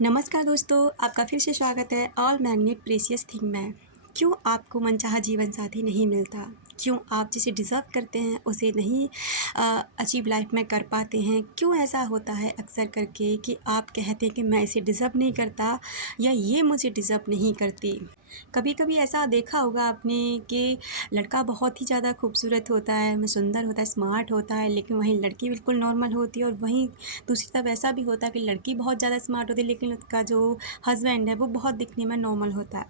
नमस्कार दोस्तों, आपका फिर से स्वागत है ऑल मैग्नेट प्रेशियस थिंग में। क्यों आपको मनचाहा जीवन साथी नहीं मिलता? क्यों आप जिसे डिज़र्व करते हैं उसे नहीं अचीव लाइफ में कर पाते हैं? क्यों ऐसा होता है अक्सर करके कि आप कहते हैं कि मैं इसे डिज़र्व नहीं करता या ये मुझे डिज़र्व नहीं करती? कभी कभी ऐसा देखा होगा आपने कि लड़का बहुत ही ज़्यादा खूबसूरत होता है, सुंदर होता है, स्मार्ट होता है, लेकिन वहीं लड़की बिल्कुल नॉर्मल होती है। और वहीं दूसरी तरफ ऐसा भी होता है कि लड़की बहुत ज़्यादा स्मार्ट होती है, लेकिन उसका जो हस्बैंड है वो बहुत दिखने में नॉर्मल होता है।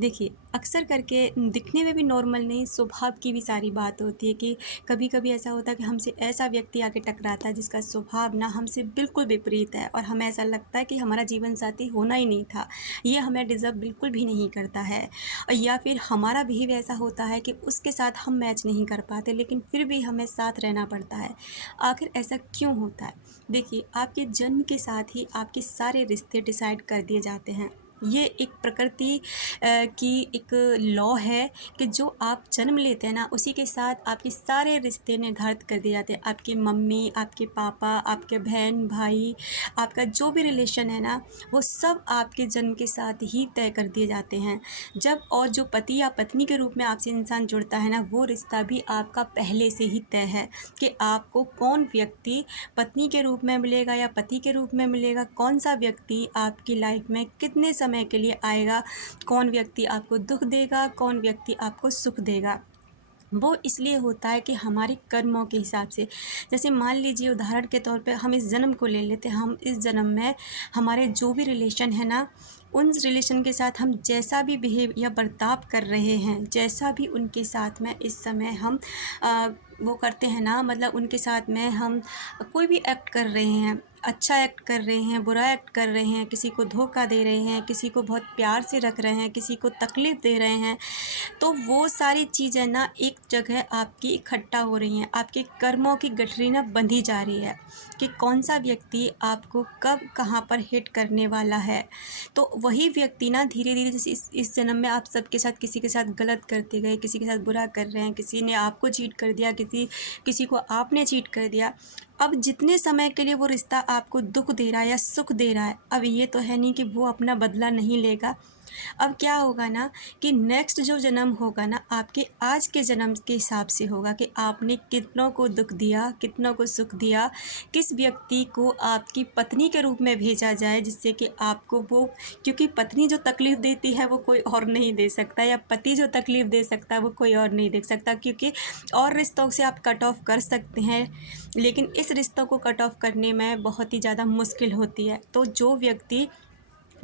देखिए, अक्सर करके दिखने में भी नॉर्मल नहीं, स्वभाव की भी सारी बात होती है कि कभी कभी ऐसा होता है कि हमसे ऐसा व्यक्ति आके टकराता है जिसका स्वभाव ना हमसे बिल्कुल विपरीत है और हमें ऐसा लगता है कि हमारा जीवन साथी होना ही नहीं था, ये हमें डिज़र्व बिल्कुल भी नहीं करता है। और या फिर हमारा बिहेव ऐसा होता है कि उसके साथ हम मैच नहीं कर पाते, लेकिन फिर भी हमें साथ रहना पड़ता है। आखिर ऐसा क्यों होता है? देखिए, आपके जन्म के साथ ही आपके सारे रिश्ते डिसाइड कर दिए जाते हैं। ये एक प्रकृति की एक लॉ है कि जो आप जन्म लेते हैं ना, उसी के साथ आपके सारे रिश्ते निर्धारित कर दिए जाते हैं। आपकी मम्मी, आपके पापा, आपके बहन भाई, आपका जो भी रिलेशन है ना, वो सब आपके जन्म के साथ ही तय कर दिए जाते हैं। जब और जो पति या पत्नी के रूप में आपसे इंसान जुड़ता है ना, वो रिश्ता भी आपका पहले से ही तय है कि आपको कौन व्यक्ति पत्नी के रूप में मिलेगा या पति के रूप में मिलेगा, कौन सा व्यक्ति आपकी लाइफ में कितने समय के लिए आएगा, कौन व्यक्ति आपको दुख देगा, कौन व्यक्ति आपको सुख देगा। वो इसलिए होता है कि हमारे कर्मों के हिसाब से। जैसे मान लीजिए, उदाहरण के तौर पे हम इस जन्म को ले लेते हैं। हम इस जन्म में हमारे जो भी रिलेशन है ना, उन रिलेशन के साथ हम जैसा भी बिहेव या बर्ताव कर रहे हैं, जैसा भी उनके साथ में इस समय हम वो करते हैं ना, मतलब उनके साथ में हम कोई भी एक्ट कर रहे हैं, अच्छा एक्ट कर रहे हैं, बुरा एक्ट कर रहे हैं, किसी को धोखा दे रहे हैं, किसी को बहुत प्यार से रख रहे हैं, किसी को तकलीफ़ दे रहे हैं, तो वो सारी चीज़ें ना एक जगह आपकी इकट्ठा हो रही हैं। आपके कर्मों की गठरी ना बंधी जा रही है कि कौन सा व्यक्ति आपको कब कहाँ पर हिट करने वाला है। तो वही व्यक्ति ना धीरे धीरे, जैसे इस जन्म में आप सबके साथ किसी के साथ गलत करते गए, किसी के साथ बुरा कर रहे हैं, किसी ने आपको चीट कर दिया, किसी को आपने चीट कर दिया। अब जितने समय के लिए वो रिश्ता आपको दुख दे रहा है या सुख दे रहा है, अब ये तो है नहीं कि वो अपना बदला नहीं लेगा। अब क्या होगा ना कि नेक्स्ट जो जन्म होगा ना, आपके आज के जन्म के हिसाब से होगा कि आपने कितनों को दुख दिया, कितनों को सुख दिया, किस व्यक्ति को आपकी पत्नी के रूप में भेजा जाए जिससे कि आपको वो, क्योंकि पत्नी जो तकलीफ़ देती है वो कोई और नहीं दे सकता, या पति जो तकलीफ़ दे सकता है वो कोई और नहीं दे सकता। क्योंकि और रिश्तों से आप कट ऑफ कर सकते हैं, लेकिन इस रिश्तों को कट ऑफ करने में बहुत ही ज़्यादा मुश्किल होती है। तो जो व्यक्ति,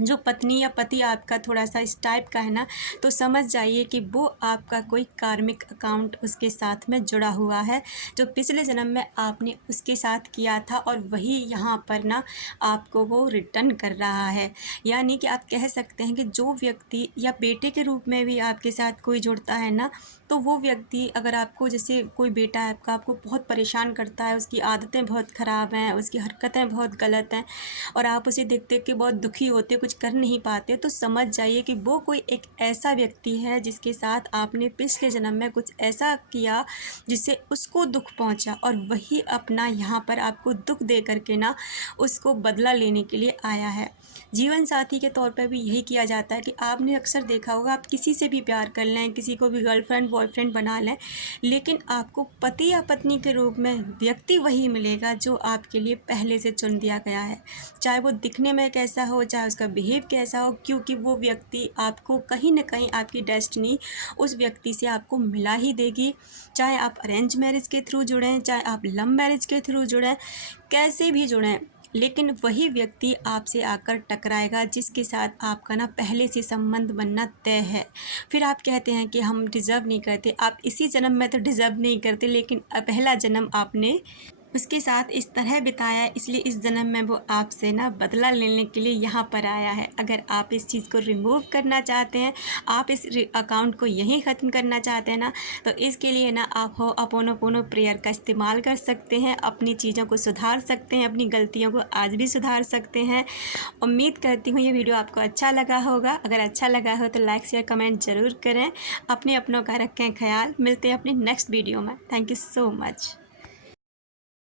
जो पत्नी या पति आपका थोड़ा सा इस टाइप का है ना, तो समझ जाइए कि वो आपका कोई कार्मिक अकाउंट उसके साथ में जुड़ा हुआ है, जो पिछले जन्म में आपने उसके साथ किया था और वही यहाँ पर ना आपको वो रिटर्न कर रहा है। यानी कि आप कह सकते हैं कि जो व्यक्ति या बेटे के रूप में भी आपके साथ कोई जुड़ता है ना, तो वो व्यक्ति अगर आपको, जैसे कोई बेटा है आपका, आपको बहुत परेशान करता है, उसकी आदतें बहुत ख़राब हैं, उसकी हरकतें बहुत गलत हैं, और आप उसे देख देख के बहुत दुखी होते, कुछ कर नहीं पाते, तो समझ जाइए कि वो कोई एक ऐसा व्यक्ति है जिसके साथ आपने पिछले जन्म में कुछ ऐसा किया जिससे उसको दुख पहुंचा, और वही अपना यहाँ पर आपको दुख दे करके ना उसको बदला लेने के लिए आया है। जीवन साथी के तौर पर भी यही किया जाता है कि आपने अक्सर देखा होगा, आप किसी से भी प्यार कर लें, किसी को भी गर्लफ्रेंड बॉयफ्रेंड बना लें, लेकिन आपको पति या पत्नी के रूप में व्यक्ति वही मिलेगा जो आपके लिए पहले से चुन दिया गया है। चाहे वो दिखने में कैसा हो, चाहे उसका बिहेव कैसा हो, क्योंकि वो व्यक्ति आपको कहीं ना कहीं, आपकी डेस्टिनी उस व्यक्ति से आपको मिला ही देगी। चाहे आप अरेंज मैरिज के थ्रू जुड़ें, चाहे आप लव मैरिज के थ्रू जुड़ें, कैसे भी जुड़ें, लेकिन वही व्यक्ति आपसे आकर टकराएगा जिसके साथ आपका ना पहले से संबंध बनना तय है। फिर आप कहते हैं कि हम डिज़र्व नहीं करते। आप इसी जन्म में तो डिज़र्व नहीं करते, लेकिन पहला जन्म आपने उसके साथ इस तरह बिताया, इसलिए इस जन्म में वो आपसे ना बदला लेने के लिए यहाँ पर आया है। अगर आप इस चीज़ को रिमूव करना चाहते हैं, आप इस अकाउंट को यहीं ख़त्म करना चाहते हैं ना, तो इसके लिए ना आप होओपोनोपोनो प्रेयर का इस्तेमाल कर सकते हैं, अपनी चीज़ों को सुधार सकते हैं, अपनी गलतियों को आज भी सुधार सकते हैं। उम्मीद करती हूँ ये वीडियो आपको अच्छा लगा होगा। अगर अच्छा लगा हो तो लाइक शेयर कमेंट ज़रूर करें। अपने अपनों का रखें ख्याल। मिलते हैं अपने नेक्स्ट वीडियो में। Thank you so much.